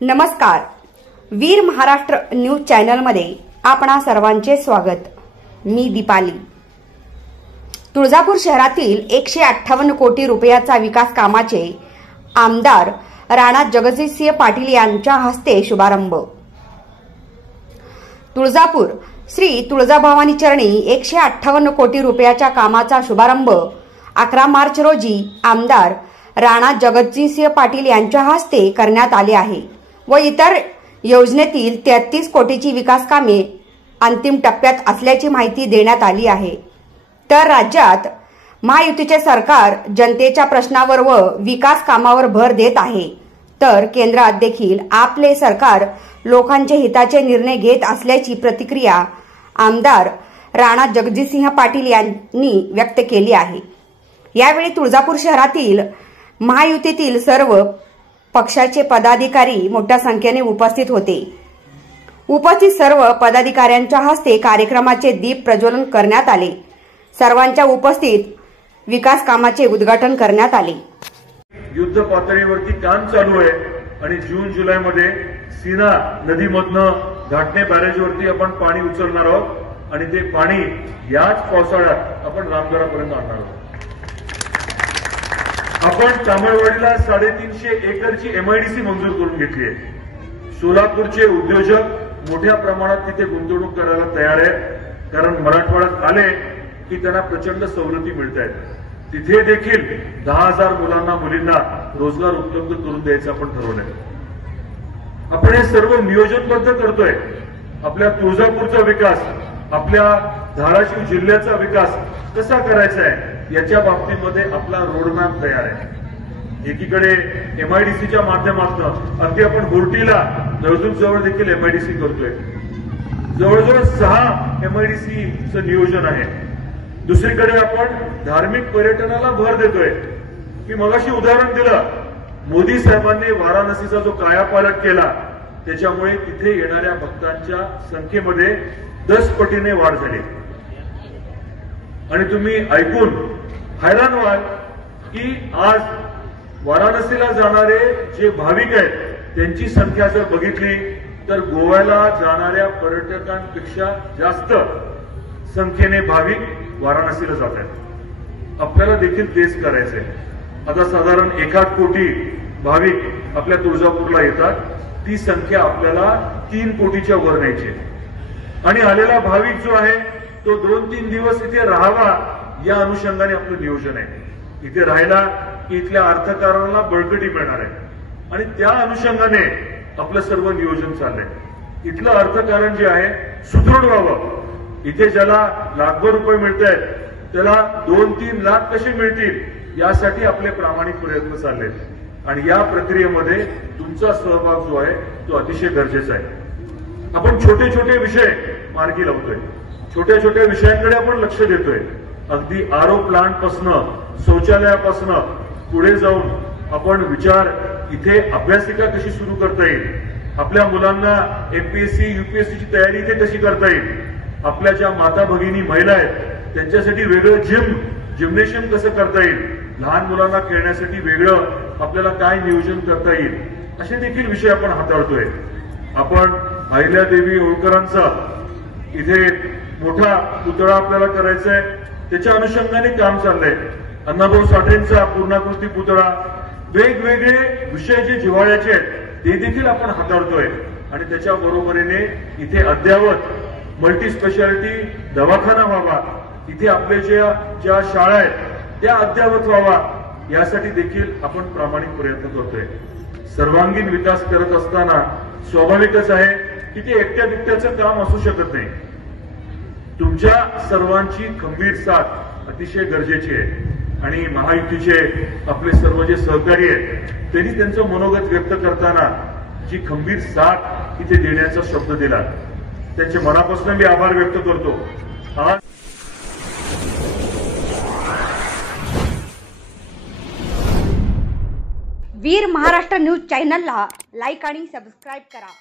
नमस्कार, वीर महाराष्ट्र न्यूज चॅनलमध्ये आपणा सर्वांचे स्वागत। मी दीपाली। तुळजापूर शहरातील 158 कोटी रुपयाचा विकास कामाचे आमदार राणा जगजितसिंह पाटील यांच्या हस्ते शुभारंभ। तुळजापूर श्री तुळजाभवानी चरणी 158 कोटी रुपयाच्या कामाचा शुभारंभ 11 मार्च रोजी आमदार राणा जगजितसिंह पाटील यांच्या हस्ते करण्यात आले आहे व इतर योजनेतील 33 कोटीची विकास कामे अंतिम टप्प्यात असल्याची माहिती देण्यात आली आहे। तर राज्यात महायुतीचे सरकार जनतेच्या प्रश्नावर व विकास कामावर भर देत आहे, तर केंद्रात देखील आपले सरकार लोकांच्या हिताचे निर्णय घेत असल्याची प्रतिक्रिया आमदार राणा जगजितसिंह पाटील यांनी व्यक्त केली आहे। यावेळी तुळजापूर शहरातील महायुतीतील सर्व पक्षाचे पदाधिकारी मोठ्या संख्येने उपस्थित होते। उपस्थित सर्व पदाधिकाऱ्यांच्या हस्ते कार्यक्रमाचे दीप प्रज्वलन करण्यात आले। सर्वांच्या उपस्थित विकास कामाचे उद्घाटन करण्यात आले। युद्ध पातळीवरती काम चालू आहे आणि जून जुलै मध्ये सीना नदीमधनं घाटणे बॅरेजवरती आपण पाणी उचलणार आहोत आणि ते पाणी याच पावसाळ्यात आपण रामगडापर्यंत आणणार आहोत। आपण तामिळवाडीला 350 एकरची MIDC मंजूर करून घेतली आहे। सोलापूरचे उद्योजक मोठ्या प्रमाणात तिथे गुंतवणूक करायला तयार आहेत, कारण मराठवाड्यात आले की त्यांना प्रचंड सवलती मिळत आहेत। तिथे देखील 10,000 मुलांना मुलींना रोजगार उपलब्ध करून द्यायचं आपण ठरवलंय। आपण हे सर्व नियोजनबद्ध करतोय। आपल्या तुळजापूरचा विकास, आपल्या धाराशिव जिल्ह्याचा विकास कसा करायचा आहे याच्या बाबतीमध्ये आपला रोडमॅप तयार आहे। एकीकडे MIDCच्या माध्यमातून अगदी आपण बोर्टीला जवळ देखील MIDC करतोय। जवळजवळ 6 MIDCचं नियोजन आहे। दुसरीकडे आपण धार्मिक पर्यटनाला भर देतोय। मी मगाशी उदाहरण दिलं, मोदी साहेबांनी वाराणसीचा जो कायापालट केला त्याच्यामुळे तिथे येणाऱ्या भक्तांच्या संख्येमध्ये 10 पटीने वाढ झाली आणि तुम्ही ऐकून हैराण व्हाल की आज वाराणसीला जाणारे जे भाविक आहेत त्यांची संख्या जर बघितली तर गोव्याला जाणाऱ्या पर्यटकांपेक्षा जास्त संख्येने भाविक वाराणसीला जात आहेत। आपल्याला देखील तेच करायचंय। आता साधारण 1 कोटी भाविक आपल्या तुळजापूरला येतात, ती संख्या आपल्याला 3 कोटीच्या वर न्यायची आणि आलेला भाविक जो आहे तो 2-3 दिवस इथे राहावा या अनुषंगाने आपलं नियोजन आहे। इथे राहिला की इथल्या अर्थकारणाला बळकटी मिळणार आहे आणि त्या अनुषंगाने आपलं सर्व नियोजन चाललंय। इथलं अर्थकारण जे आहे सुदृढ व्हावं। इथे ज्याला लाखभर रुपये मिळत आहेत त्याला 2-3 लाख कसे मिळतील यासाठी आपले प्रामाणिक प्रयत्न चाललेत आणि या प्रक्रियेमध्ये तुमचा सहभाग जो आहे तो अतिशय गरजेचा आहे। आपण छोटे छोटे विषय मार्गी लावतोय, छोट्या छोट्या विषयांकडे आपण लक्ष देतोय। अगदी RO प्लांट पासनं, शौचालयापासनं पुढे जाऊन आपण विचार इथे अभ्यासिका कशी सुरू करता येईल, आपल्या मुलांना MPSC UPSCची तयारी इथे कशी करता येईल, आपल्या ज्या माता भगिनी महिला आहेत त्यांच्यासाठी वेगळं जिम्नेशियम कसं करता येईल, लहान मुलांना खेळण्यासाठी वेगळं आपल्याला काय नियोजन करता येईल, असे देखील विषय आपण हाताळतोय। आपण अहिल्यादेवी होळकरांचा इथे मोठा पुतळा आपल्याला करायचा आहे, त्याच्या अनुषंगाने काम चाललंय। अण्णाभाऊ साठेंचा पूर्णाकृती पुतळा, वेगवेगळे विषय जे जिव्हाळ्याचे आहेत ते देखील आपण हाताळतोय आणि त्याच्या बरोबरीने इथे अद्यावत मल्टी स्पेशालिटी दवाखाना व्हावा, इथे आपले ज्या शाळा आहेत त्या अद्यावत व्हावा यासाठी देखील आपण प्रामाणिक प्रयत्न करतोय। सर्वांगीण विकास करत असताना स्वाभाविकच आहे की ते एकट्या दुकट्याचं काम असू शकत नाही। तुमच्या सर्वांची खंबीर साथ अतिशय गरजेची आहे आणि महायुतीचे आपले सर्व जे सहकारी आहेत त्यांनी त्यांचं मनोगत व्यक्त करताना जी खंबीर साथ इथे देण्याचा शब्द दिला, त्यांचे मनापासून मी आभार व्यक्त करतो। आज वीर महाराष्ट्र न्यूज चॅनलला लाईक आणि सबस्क्राईब करा।